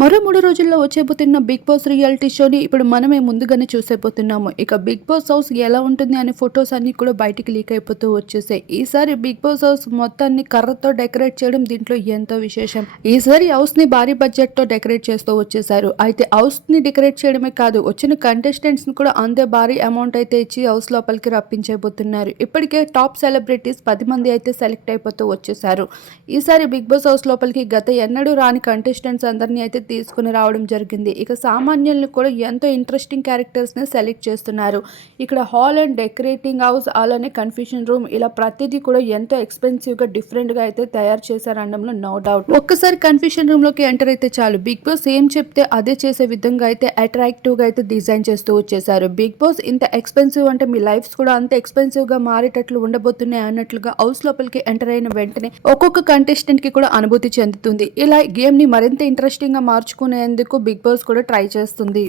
మరో 3 రోజుల్లో వచ్చేపోతున్న big boss reality షోని ఇప్పుడు మనమే ముందుగానే చూసేపోతున్నాము. ఇక బిగ్ బాస్ హౌస్ ఎలా ఉంటుంది అనే ఫొటోస్ అన్నీ కూడా బయటికి లీక్ అయిపోతూ వచ్చేసాయి. ఈసారి బిగ్ బాస్ హౌస్ మొత్తాన్ని కర్రతో డెకరేట్ చేయడం దీంట్లో ఎంతో విశేషం. ఈసారి హౌస్ ని భారీ బడ్జెట్ తో డెకరేట్ చేస్తూ వచ్చేసారు. అయితే హౌస్ ని డెకరేట్ చేయడమే కాదు, వచ్చిన కంటెస్టెంట్స్ ని కూడా అంతే భారీ అమౌంట్ అయితే ఇచ్చి హౌస్ లోపలికి రప్పించబోతున్నారు. ఇప్పటికే టాప్ సెలబ్రిటీస్ 10 మంది అయితే సెలెక్ట్ అయిపోతూ వచ్చేసారు. ఈసారి బిగ్ బాస్ హౌస్ లోపలికి గత ఎన్నడూ రాని కంటెస్టెంట్స్ అందరినీ అయితే తీసుకుని రావడం జరిగింది. ఇక సామాన్యులను కూడా ఎంతో ఇంట్రెస్టింగ్ క్యారెక్టర్స్ని సెలెక్ట్ చేస్తున్నారు. ఇక్కడ హాల్ అండ్ డెకరేటింగ్ హౌస్, అలానే కన్ఫ్యూషన్ రూమ్, ఇలా ప్రతిదీ కూడా ఎంతో ఎక్స్పెన్సివ్గా డిఫరెంట్గా అయితే తయారు చేశారనడంలో నో డౌట్. ఒక్కసారి కన్ఫ్యూషన్ రూమ్లోకి ఎంటర్ అయితే చాలు, బిగ్ బాస్ ఏం చెప్తే అదే చేసే విధంగా అయితే అట్రాక్టివ్గా అయితే డిజైన్ చేస్తూ వచ్చేసారు. బిగ్ బాస్ ఇంత ఎక్స్పెన్సివ్ అంటే మీ లైఫ్స్ కూడా అంత ఎక్స్పెన్సివ్గా మారేటట్లు ఉండబోతున్నాయి అన్నట్లుగా హౌస్ లోపలికి ఎంటర్ అయిన వెంటనే ఒక్కొక్క కంటెస్టెంట్ కి కూడా అనుభూతి చెందుతుంది. ఇలా గేమ్ ని మరింత ఇంట్రెస్టింగ్ గా మార్చుకునేందుకు బిగ్ బాస్ కూడా ట్రై చేస్తుంది.